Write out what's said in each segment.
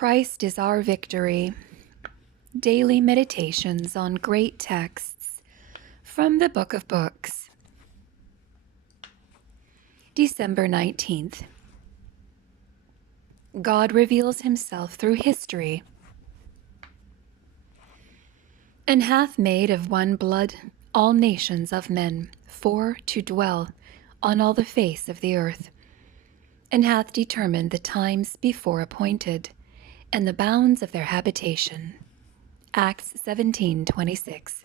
Christ is our victory. Daily meditations on great texts from the Book of Books. December 19th. God reveals himself through history, and hath made of one blood all nations of men, for to dwell on all the face of the earth, and hath determined the times before appointed, and the bounds of their habitation. Acts 17:26.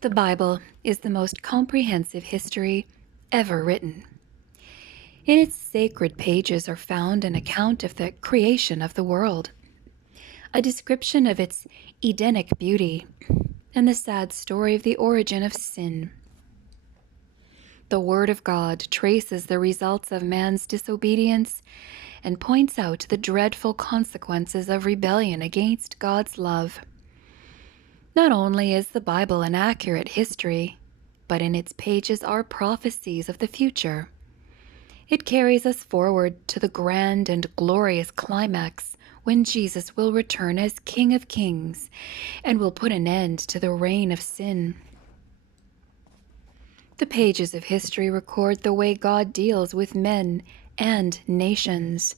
The Bible is the most comprehensive history ever written. In its sacred pages are found an account of the creation of the world, a description of its Edenic beauty, and the sad story of the origin of sin. The Word of God traces the results of man's disobedience and points out the dreadful consequences of rebellion against God's love. Not only is the Bible an accurate history, but in its pages are prophecies of the future. It carries us forward to the grand and glorious climax when Jesus will return as King of Kings and will put an end to the reign of sin. The pages of history record the way God deals with men and nations.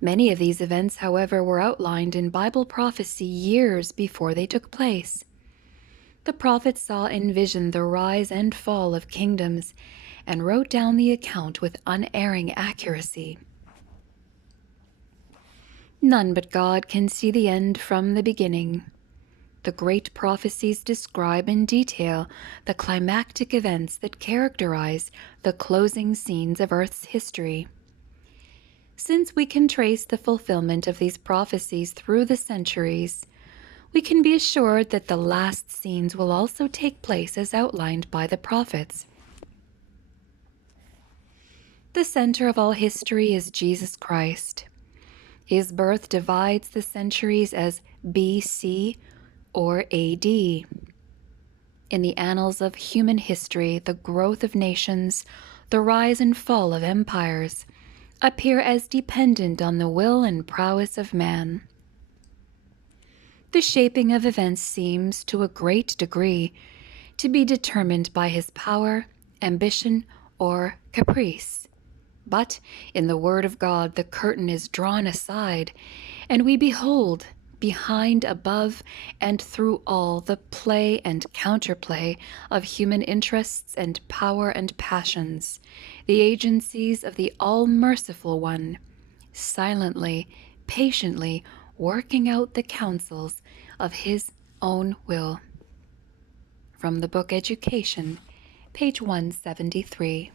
Many of these events, however, were outlined in Bible prophecy years before they took place. The prophets saw in vision the rise and fall of kingdoms and wrote down the account with unerring accuracy. None but God can see the end from the beginning. The great prophecies describe in detail the climactic events that characterize the closing scenes of Earth's history. Since we can trace the fulfillment of these prophecies through the centuries, we can be assured that the last scenes will also take place as outlined by the prophets. The center of all history is Jesus Christ. His birth divides the centuries as BC or AD. In the annals of human history, the growth of nations, the rise and fall of empires, appear as dependent on the will and prowess of man. The shaping of events seems, to a great degree, to be determined by his power, ambition, or caprice. But in the Word of God, the curtain is drawn aside, and we behold, behind, above, and through all the play and counterplay of human interests and power and passions, the agencies of the all-merciful One, silently, patiently working out the counsels of his own will. From the book Education, page 173.